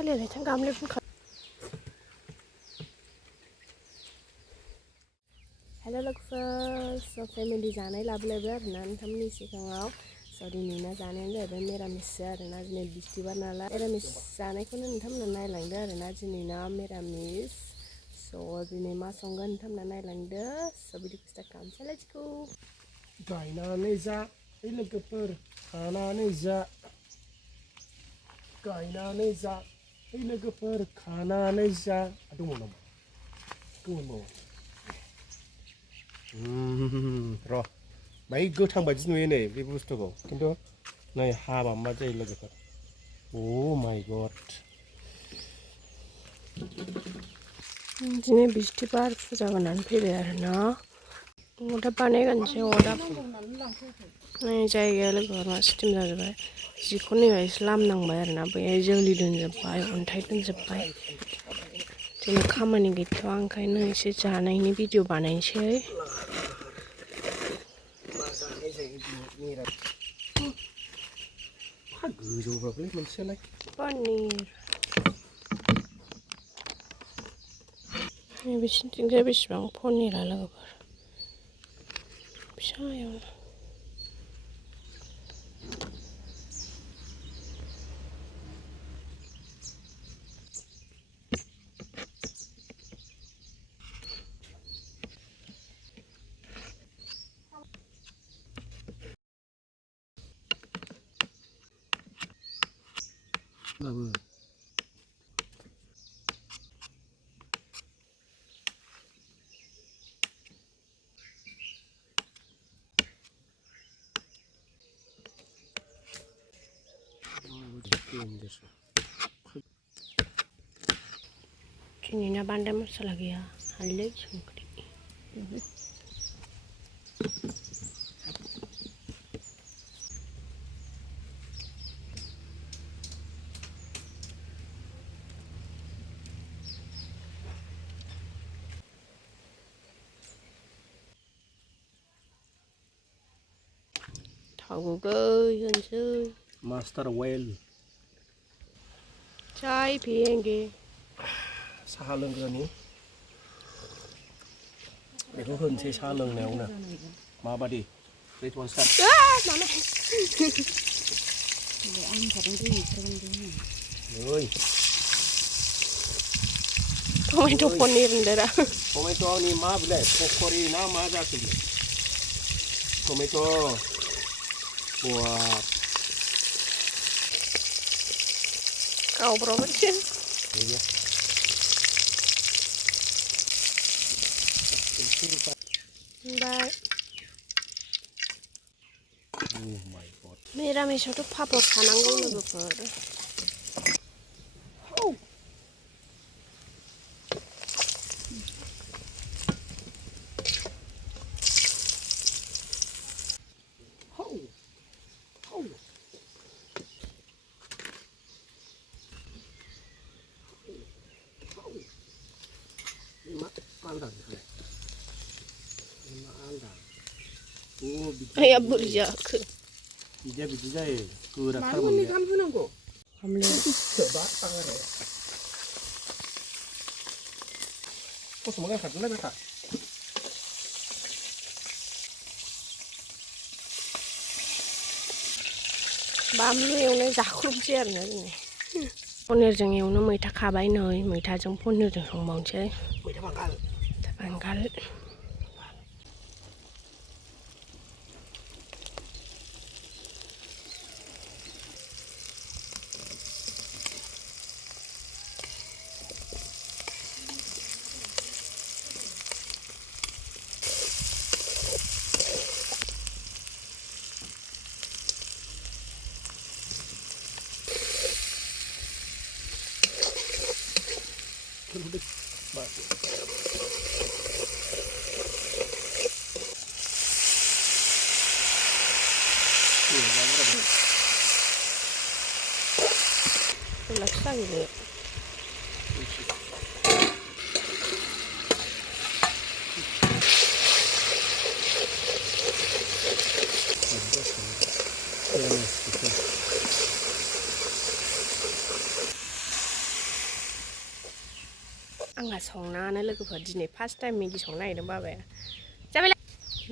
थालिर आथिं गामले बुंखा हेल' लोगोफोर फेमिलि जानाय लाबोलायबाय आरोना नोंथांमोननि सिगाङाव दिनै ना जानायानो जाहैबाय मिरामिससो आरोना दिनै बिस्थिबार नालाय मिरामिस जानायखौनो नोंथांमोना नायलांदो आरोना दिनै ना मिरामिस दिनै मा संगोन नोंथांमोना नायलांदो बिदिखौ स्टार्ट खालामसै लेट्स गो गायनानै जा लोगोफोर खानानै जा गायनानै जा लोगोफोर खानानै जा दङ नामा दङ र' बाय गोथां बायदि नुयो नै बे बुस्थुखौ खिन्थु नै हाबा मा जायो लोगोफोर अ माय गड दिनै बिस्थिबार फुजा होनानै फैबाय आरोना अरदाब बानायगोनसै अरदाब नै जायगाया लोगोफोर मा सिथिम जाजोब्बाय जिखौ नैबाय एसे लामनांबाय आरोना बैहाय जोलि दोनजोब्बाय अन्थाइ दोनजोब्बाय दिनै खामानि गैथ'आ ओंखायनो एसे जानायनि भिडिअ बानायनोसै गोजौबाबो मोनसेलाय पनिर बिसिनिथिंजाय बेसेबां पनिरा लोगोफोर फिसायावनो बाबो दिनैना बांद्राय मस्ला गैया हालदै संख्रि थाव गुबै होनोसै मास्टार अइल चाय पिएंगे साहा लोंग्रानि बेखौ होनसै साहा लोंनायावनो माबादि टमेट' पनिर होनदोरा टमेट' आंनि मा बिलाय पकरि ना मा जाखो टमेट' गावब्राबायसो बाय मिरामिसावथ' पापर थानांगौ लोगोफोर आया बोरै जाखो बिदिया बिदि जायो गोराथार मोननाया होनांगौ कसमा गानखादोंलाय बेखा बानलु एवनाय जाख्रुबसै आरोना दिनै पनिरजों एवनो मैथा खाबाय नै मैथाजों पनिरजों संबावनोसै मैथा बांगाल Laksanya. संनानै लोगोफोर दिनै फार्स्ट टाइम मेगि संनो नागिरदों बाबाया जाबाय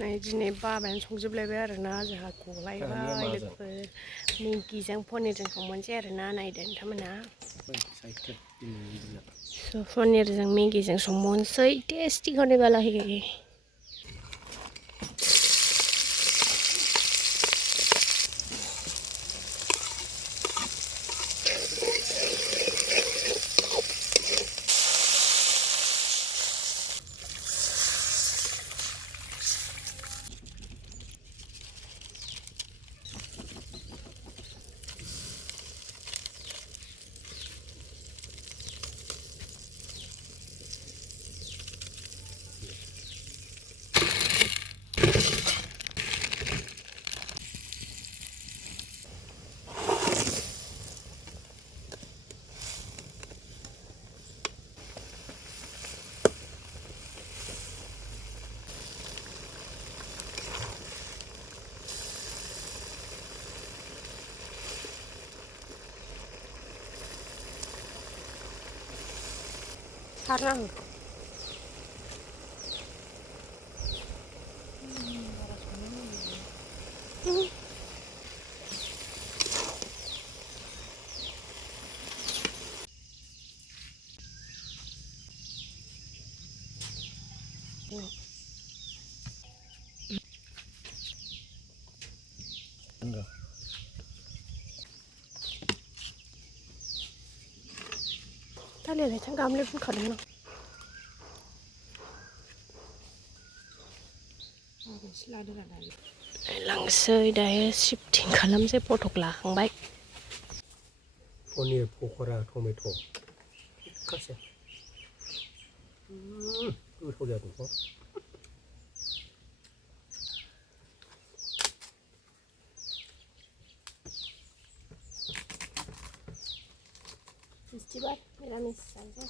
नै दिनै बाबायानो संजोबलायबाय आरोना जोंहा गलायबाय लोगोफोर मेगिजों पनिरजों संनोसै आरोना नायदो नोंथांमोना पनिरजों मेगिजों संनोसै टेस्टी होने वाला है 사랑 달려내 장갑을 불거든요. लांसै दायो शिफ्टिं खालामसै फटक लाखांबाय पनिर पक'रा टमेट' खासे गोथाव जादोंथ' Bistibar, Meramis saja.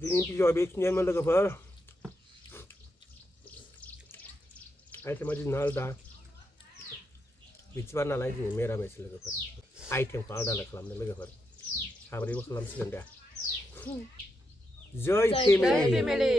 दिनैनि भिडिअआ बेखिनियानोमोन लोगोफोर आइटेमा दिनै आलदा बिस्तिबार नालाय दिनै मेरामिस लोगोफोर आइटेमखौ आलदा आलदा खालामनो लोगोफोर साब्रैबो खालामसिगोन दे जय फेमिलि